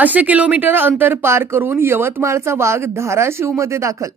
पाचशे किलोमीटर अंतर पार करून यवतमाळचा वाघ धाराशिवमध्ये दाखल.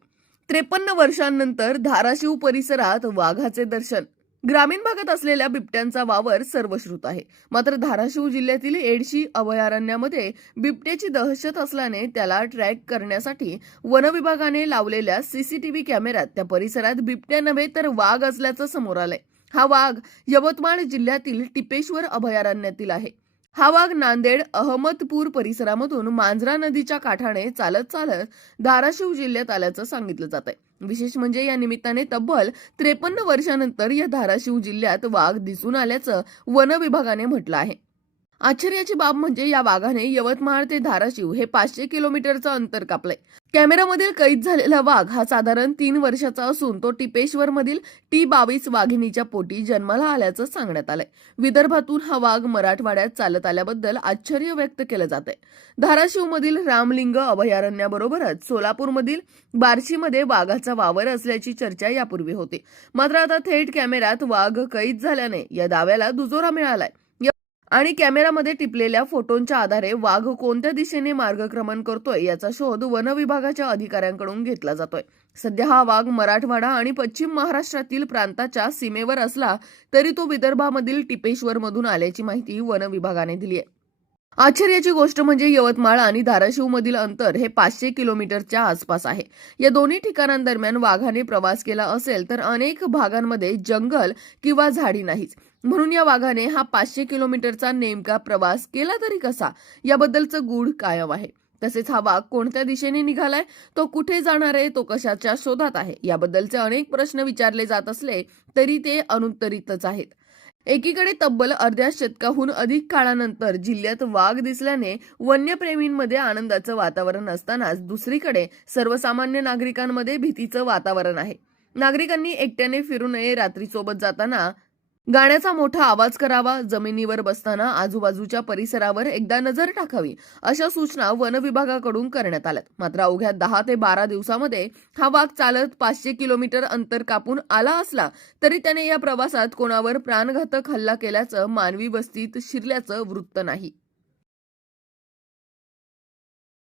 त्रेपन्न वर्षांनंतर धाराशिव परिसरात वाघाचे दर्शन. ग्रामीण भागात असलेल्या बिबट्यांचा वावर सर्वश्रुत आहे. मात्र धाराशिव जिल्ह्यातील एडशी अभयारण्यामध्ये बिबट्याची दहशत असल्याने त्याला ट्रॅक करण्यासाठी वनविभागाने लावलेल्या सीसीटीव्ही कॅमेऱ्यात त्या परिसरात बिबट्या नव्हे तर वाघ असल्याचं समोर आलंय. हा वाघ यवतमाळ जिल्ह्यातील टिपेश्वर अभयारण्यातील आहे. हा वाघ नांदेड अहमदपूर परिसरामधून मांजरा नदीच्या काठाने चालत चालत धाराशिव जिल्ह्यात आल्याचं सांगितलं जात आहे. विशेष म्हणजे या निमित्ताने तब्बल त्रेपन्न वर्षानंतर या धाराशिव जिल्ह्यात वाघ दिसून आल्याचं वन विभागाने म्हटलं आहे. आश्चर्याची बाब म्हणजे या वाघाने यवतमाळ ते धाराशिव हे पाचशे किलोमीटरचं अंतर कापलंय. कॅमेरामधील कैद झालेला वाघ हा साधारण तीन वर्षाचा असून तो टिपेश्वर मधील टी बावीस वाघिणीच्या पोटी जन्माला आल्याचं सांगण्यात आलंय. विदर्भातून हा वाघ मराठवाड्यात चालत आल्याबद्दल आश्चर्य व्यक्त केलं जात आहे धाराशिवमधील रामलिंग अभयारण्याबरोबरच सोलापूरमधील बार्शीमध्ये वाघाचा वावर असल्याची चर्चा यापूर्वी होती. मात्र आता थेट कॅमेऱ्यात वाघ कैद झाल्याने या दाव्याला दुजोरा मिळालाय. आणि कॅमेरामध्ये टिपलेल्या फोटोंच्या आधारे वाघ कोणत्या दिशेने मार्गक्रमण करतोय याचा शोध वन विभागाच्या अधिकाऱ्यांकडून घेतला जातोय. सध्या हा वाघ मराठवाडा आणि पश्चिम महाराष्ट्रातील प्रांताच्या सीमेवर असला तरी तो विदर्भामधील टिपेश्वर मधून आल्याची माहिती वन विभागाने दिली आहे. आश्चर्याची गोष्ट म्हणजे यवतमाळ आणि धाराशिवमधील अंतर हे पाचशे किलोमीटरच्या आसपास आहे. या दोन्ही ठिकाणांदरम्यान वाघाने प्रवास केला असेल तर अनेक भागांमध्ये जंगल किंवा झाडी नाहीच. म्हणून या वाघाने हा पाचशे किलोमीटरचा नेमका प्रवास केला तरी कसा? याबद्दलचं गूढ कायम आहे. तसेच हा वाघ कोणत्या दिशेने निघालाय? तो कुठे जाणार आहे? तो कशाच्या शोधात आहे? याबद्दलचे अनेक प्रश्न विचारले जात असले तरी ते अनुत्तरितच आहेत. एकीकडे तब्बल अर्ध्या शतकाहून अधिक काळानंतर जिल्ह्यात वाघ दिसल्याने वन्यप्रेमींमध्ये आनंदाचं वातावरण असतानाच दुसरीकडे सर्वसामान्य नागरिकांमध्ये भीतीचं वातावरण आहे. नागरिकांनी एकट्याने फिरू नये रात्रीसोबत जाताना गाण्याचा मोठा आवाज करावा जमिनीवर बसताना आजूबाजूच्या परिसरावर एकदा नजर टाकावी अशा सूचना वन विभागाकडून करण्यात आल्यात. मात्र अवघ्या दहा ते बारा दिवसामध्ये हा वाघ चालत पाचशे किलोमीटर अंतर कापून आला असला तरी त्याने या प्रवासात कोणावर प्राणघातक हल्ला केल्याचं मानवी वस्तीत शिरल्याचं वृत्त नाही.